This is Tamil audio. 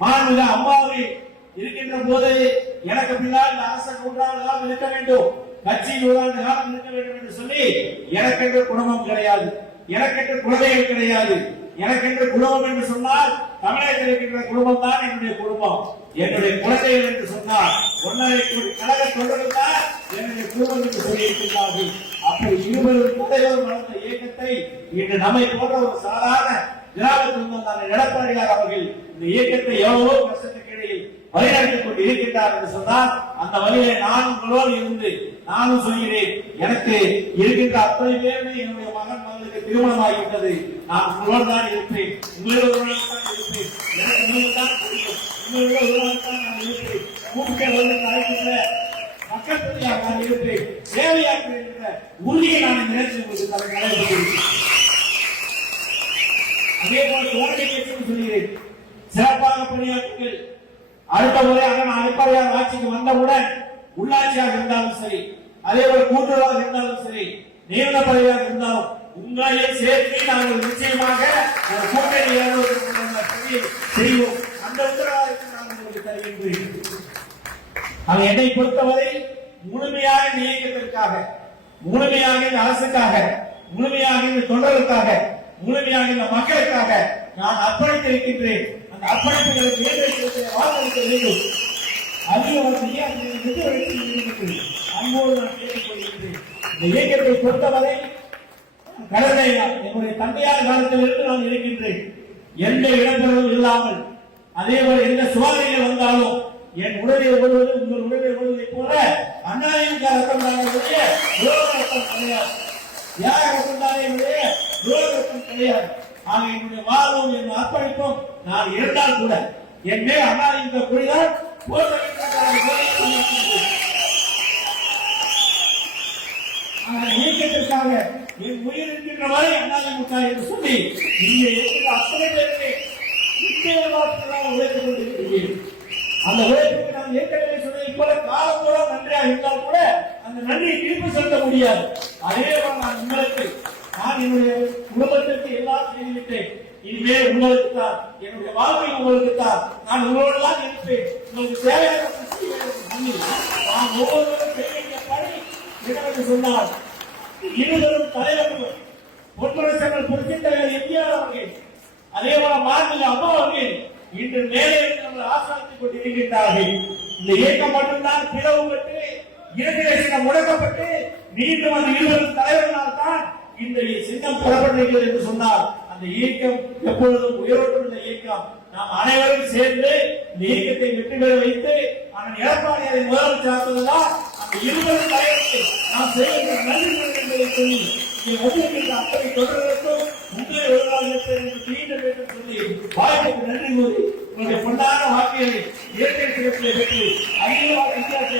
மாண்புமிகு அம்மாவை இருக்கின்ற போது எனக்கு பின்னால் இந்த அரசு 100 காலம் இருக்க வேண்டும், கட்சி 100 காலம் இருக்க வேண்டும் என்று சொல்லி எனக்கென்று குடும்பம் கிடையாது, எனக்கென்று குழந்தைகள் கிடையாது. எனக்கென்று குடும்பம் என்று சொன்னால் தமிழகத்தில் இருக்கின்ற குடும்பம் தான் என்னுடைய குடும்பம். என்னுடைய குழந்தைகள் என்று சொன்னால் 1.5 கோடி கழக தொண்டர்கள் தான் என்னுடைய குடும்பம் என்று சொல்லியிருக்கிறார்கள். அப்படி 20 தலைவர்கள் நடந்த இயக்கத்தை இன்று நம்மை போன்ற ஒரு சாதாரண கிராமத்தில் எடப்பாடியார் அவர்கள் இந்த இயக்கத்தை எவ்வளவோ கஷ்டத்துக்கு இடையில் வழிநடத்திக் கொண்டு இருக்கின்றார் என்று சொன்னால் அந்த வழியிலே நான் உங்களோடு இருந்து நானும் சொல்கிறேன். எனக்கு இருக்கின்ற அத்தனை பேருமே என்னுடைய மகன் மகளுக்கு திருமணமாகிவிட்டது. நான் உங்களோடு தான் இருப்பேன், உங்களோடு தான் இருப்பேன். எனக்கு நீங்கள் தான் தெரியும், உங்களோட தான் நான் இருப்பேன். கூட்டுக்கள் அழைக்கின்ற மக்கள் பற்றியாக நான் இருப்பேன், சேவையாற்ற என்ற உறுதியை நான் நினைச்சு நடைபெற்றிருக்கிறேன். அதே போல தோழமைக்கு சொல்கிறேன், சிறப்பாக பணியாற்றுங்கள். அடுத்த முறை அண்ணன் எடப்பாடியார் ஆட்சிக்கு வந்தவுடன் உள்ளாட்சியாக இருந்தாலும் சரி, அதே போல கூட்டுறவாக இருந்தாலும் சரி, நியமன பதவியாக இருந்தாலும் உங்களையும் சேர்த்து நாங்கள் நிச்சயமாக ஒரு கூட்டணி செய்வோம். அந்த உத்தரவாதத்தை நான் உங்களுக்கு தருகின்றேன். அது என்னை பொறுத்தவரை முழுமையாக இந்த இயக்கத்திற்காக, முழுமையாக இந்த அரசுக்காக, முழுமையாக இந்த தொண்டர்களுக்காக, முழுமையாக இந்த மக்களுக்காக நான் அர்ப்பணித்திருக்கின்றேன். அந்த அர்ப்பணிப்புகளுக்கு வாக்களிக்க வேண்டும். அன்போடு நான் கேட்டுக்கொள்கின்றேன். இந்த இயக்கத்தை பொறுத்தவரை கடந்த என்னுடைய தந்தையார் காலத்திலிருந்து நான் இருக்கின்றேன். எந்த இடம்பெறுவதும் இல்லாமல், அதே போல எந்த சுவாரிகள் வந்தாலும் என் உடலை ஓடுவது உங்கள் உடலை ஓடுவதை போல அண்ணாதிமுக ரத்தம் தானே ரத்தம் கிடையாது, தியாக ரத்தம் தானே ரத்தம் கிடையாது. ஆக என்னுடைய வாழ்வும் என் அர்ப்பணிப்பும் நான் இருந்தால் கூட என் மேல் அண்ணாதிமுக கொடிதான் இயக்கத்திற்காக என் உயிர் இருக்கின்ற வரை அண்ணாதிமுக என்று சொல்லி இங்கே இருக்கிற அத்தனை பேருக்கு உழைத்துக் கொண்டிருக்கிறேன். அந்த உழைப்புக்கு நான் ஏற்கனவே சொன்னதை போல காலம் கூட நன்றியாக இருந்தால் கூட அந்த நன்றியை திருப்பி செலுத்த முடியாது. அதே போல நான் உங்களுக்கு, நான் என்னுடைய குடும்பத்திற்கு எல்லாம் செய்துவிட்டேன். இனிமேல் உங்களுக்கு தான், என்னுடைய வாழ்க்கை உங்களுக்கு தான். நான் உங்களோடு தான் இருப்பேன். உங்களுக்கு தேவையான நான் ஒவ்வொருவரும் செய்ய பணி என்று சொன்னார். இருவரும் தலைவர்கள் பொன்முரசர்கள் புரட்சித்தலைவர் எம்ஜிஆர் அவர்கள், அதே போல மாநில அம்மா அவர்கள் இன்று மேலே இருந்து ஆசாதித்துக் கொண்டிருக்கின்றார்கள். இந்த இயக்கம் மட்டும்தான் பிளவுபட்டு இரண்டு முடக்கப்பட்டு மீண்டும் அந்த இருவரும் தலைவர்களால் தான் இந்த சின்னம் பெறப்படுகிறது என்று சொன்னார். அந்த இயக்கம் எப்பொழுதும் உயரோட்டுள்ள இயக்கம். நாம் அனைவரும் சேர்ந்து இந்த இயக்கத்தை வெற்றி பெற வைத்து அண்ணன் எடப்பாடியாரை முதலமைச்சராக்குவதுதான் அந்த இருவரும் தலைவருக்கு நாம் செய்கின்ற நன்றி என்பதை சொல்லி அத்தனை தொடர்களுக்கும் உங்களை மீண்டும் வேண்டும் சொல்லி வாய்ப்புக்கு நன்றி கூறி உங்களுடைய பொன்னான வாக்குகளை ஏற்கனவே பெற்று அதிகமாக வித்தியாசத்தை